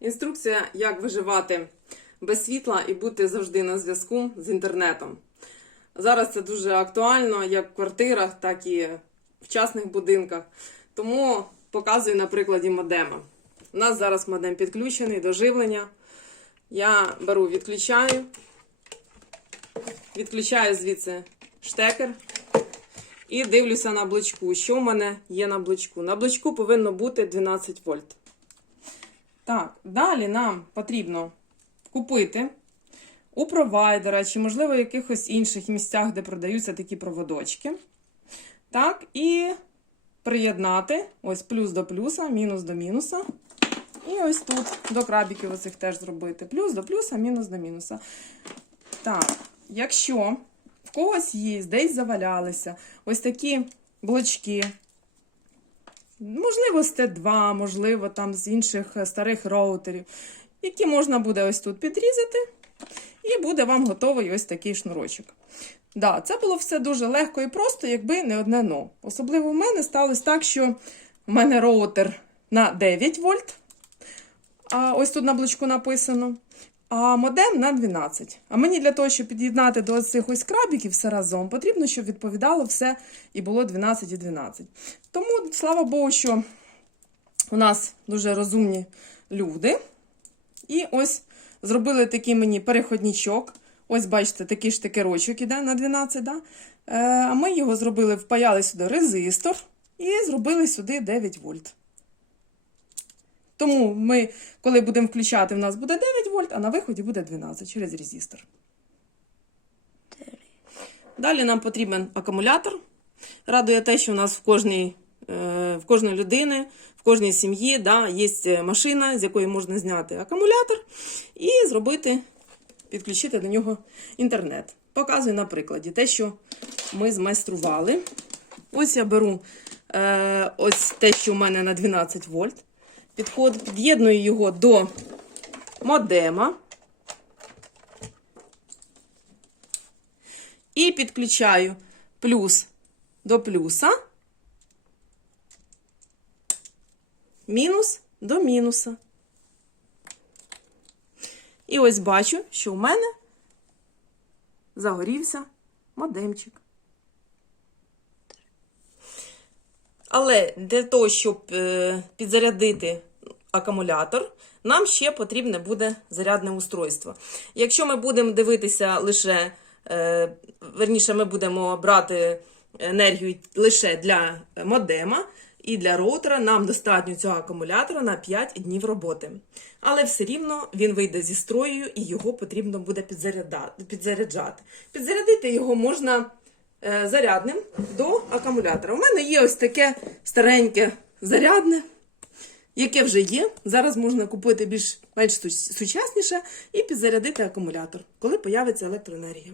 Інструкція, як виживати без світла і бути завжди на зв'язку з інтернетом. Зараз це дуже актуально як в квартирах, так і в частних будинках. Тому показую на прикладі модема. У нас зараз модем підключений до живлення. Я беру, відключаю, відключаю звідси штекер і дивлюся на блочку. Що в мене є на блочку? На блочку повинно бути 12 вольт. Так, далі нам потрібно купити у провайдера чи, можливо, в якихось інших місцях, де продаються такі проводочки. Так, і приєднати ось плюс до плюса, мінус до мінуса. І ось тут до крабіків оцих теж зробити. Плюс до плюса, мінус до мінуса. Так, якщо в когось є, десь завалялися ось такі блочки, можливо, з Т2, можливо, там з інших е, старих роутерів, які можна буде ось тут підрізати, і буде вам готовий ось такий шнурочок. Да, це було все дуже легко і просто, якби не одне но. Особливо в мене сталося так, що в мене роутер на 9 вольт. А ось тут на блочку написано. А модем на 12. А мені для того, щоб під'єднати до цих ось крабіків все разом, потрібно, щоб відповідало все і було 12 і 12. Тому, слава Богу, що у нас дуже розумні люди. І ось зробили такий мені переходничок. Ось, бачите, такий штикерочок іде на 12. Да? Е, а ми його зробили, впаяли сюди резистор і зробили сюди 9 вольт. Тому ми, коли будемо включати, в нас буде 9 вольт, а на виході буде 12 через резистор. Далі нам потрібен акумулятор. Радує те, що у нас в кожній, е, в кожної людини, в кожній сім'ї да, є машина, з якої можна зняти акумулятор і зробити, підключити до нього інтернет. Показую на прикладі те, що ми змайстрували. Ось я беру е, ось те, що у мене на 12 вольт. Підход, під'єдную його до модема. І підключаю плюс до плюса, мінус до мінуса. І ось бачу, що в мене загорівся модемчик. Але для того, щоб е, підзарядити акумулятор, нам ще потрібне буде зарядне устройство. Якщо ми будемо дивитися лише, е, верніше, ми будемо брати енергію лише для модема і для роутера, нам достатньо цього акумулятора на 5 днів роботи. Але все рівно він вийде зі строю і його потрібно буде підзаряджати. Підзарядити його можна зарядним до акумулятора. У мене є ось таке стареньке зарядне, яке вже є. Зараз можна купити більш менш сучасніше і підзарядити акумулятор, коли появиться електроенергія.